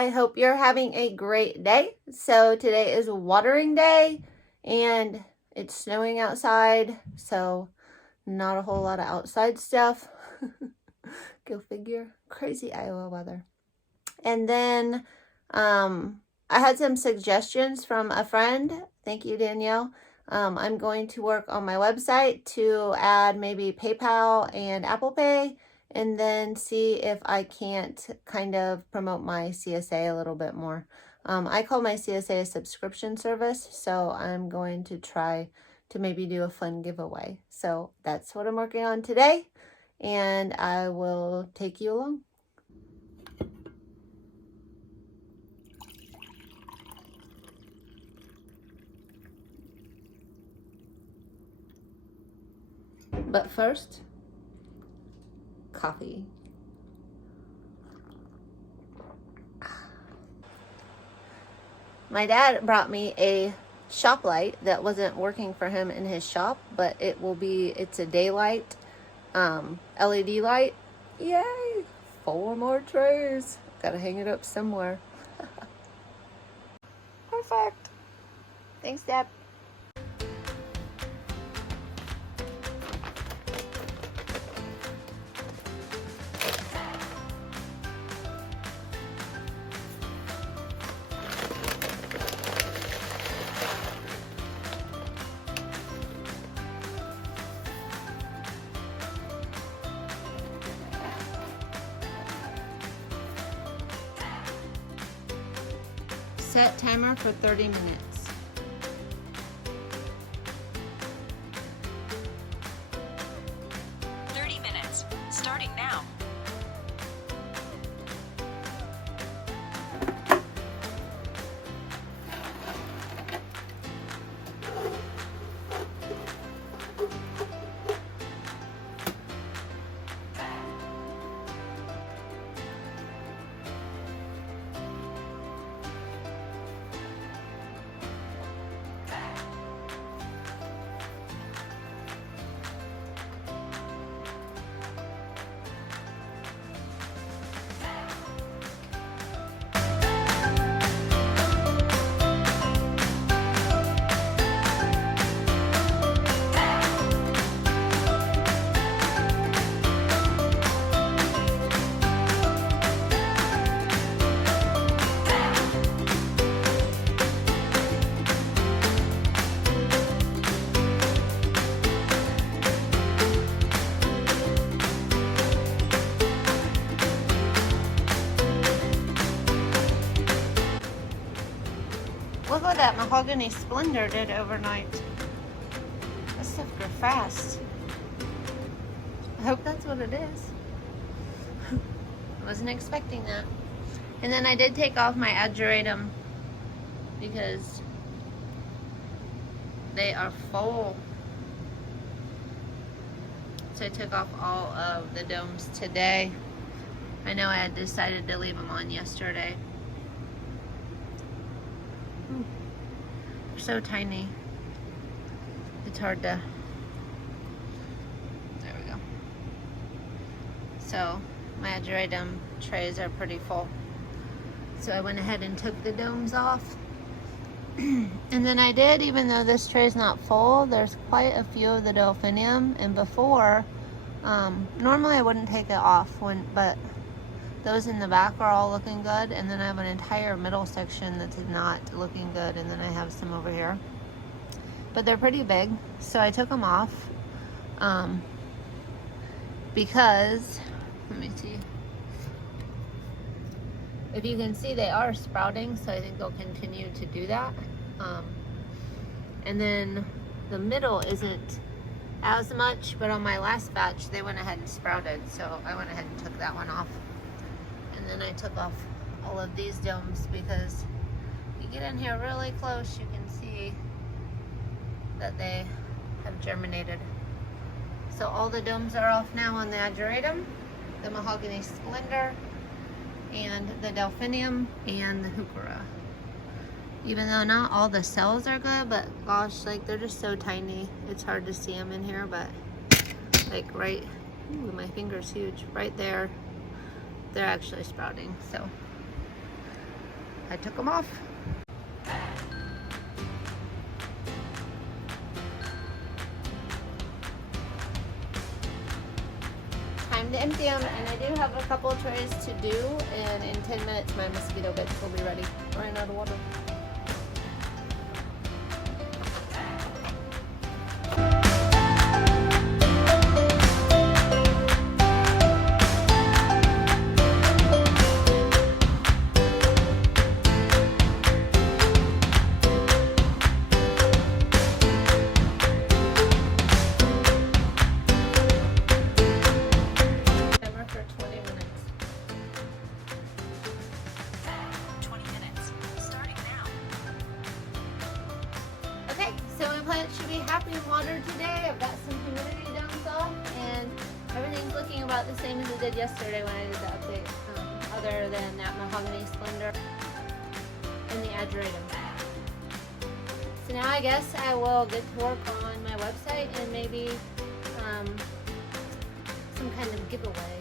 I hope you're having a great day. So today is watering day and it's snowing outside, so not a whole lot of outside stuff. Go figure. Crazy Iowa weather. And then I had some suggestions from a friend. Thank you, Danielle. I'm going to work on my website to add maybe PayPal and Apple Pay, and then see if I can't kind of promote my CSA a little bit more. I call my CSA a subscription service, so I'm going to try to maybe do a fun giveaway. So that's what I'm working on today, and I will take you along. But first, coffee. My dad brought me a shop light that wasn't working for him in his shop, but it's a daylight LED light. Yay! 4 more trays. Gotta hang it up somewhere. Perfect. Thanks, Dad. Set timer for 30 minutes. Starting now. Look what that Mahogany Splendor did overnight. That stuff grew fast. I hope that's what it is. I wasn't expecting that. And then I did take off my ageratum because they are full. So I took off all of the domes today. I know I had decided to leave them on yesterday. They're so tiny. It's hard to... There we go. So my ageratum trays are pretty full. So I went ahead and took the domes off. And then I did, even though this tray is not full, there's quite a few of the delphinium. And before, normally I wouldn't take it off, but those in the back are all looking good, and then I have an entire middle section that's not looking good, and then I have some over here. But they're pretty big, so I took them off because, let me see. If you can see, they are sprouting, so I think they'll continue to do that. And then the middle isn't as much, but on my last batch, they went ahead and sprouted, so I went ahead and took that one off. And then I took off all of these domes because you get in here really close, you can see that they have germinated. So all the domes are off now on the ageratum, the Mahogany Splendor, and the delphinium, and the heuchera. Even though not all the cells are good, but gosh, like they're just so tiny. It's hard to see them in here, but like right, ooh, my finger's huge, right there. They're actually sprouting, so I took them off. Time to empty them, and I do have a couple of trays to do, and in 10 minutes my mosquito beds will be ready. Running out of water. For 20 minutes. 20 minutes. Starting now. Okay, so my plants should be happy watered today. I've got some humidity down south, and everything's looking about the same as it did yesterday when I did the update, other than that Mahogany, Splendor, and the Ageratum. So now I guess I will get to work on my website and maybe some kind of giveaway.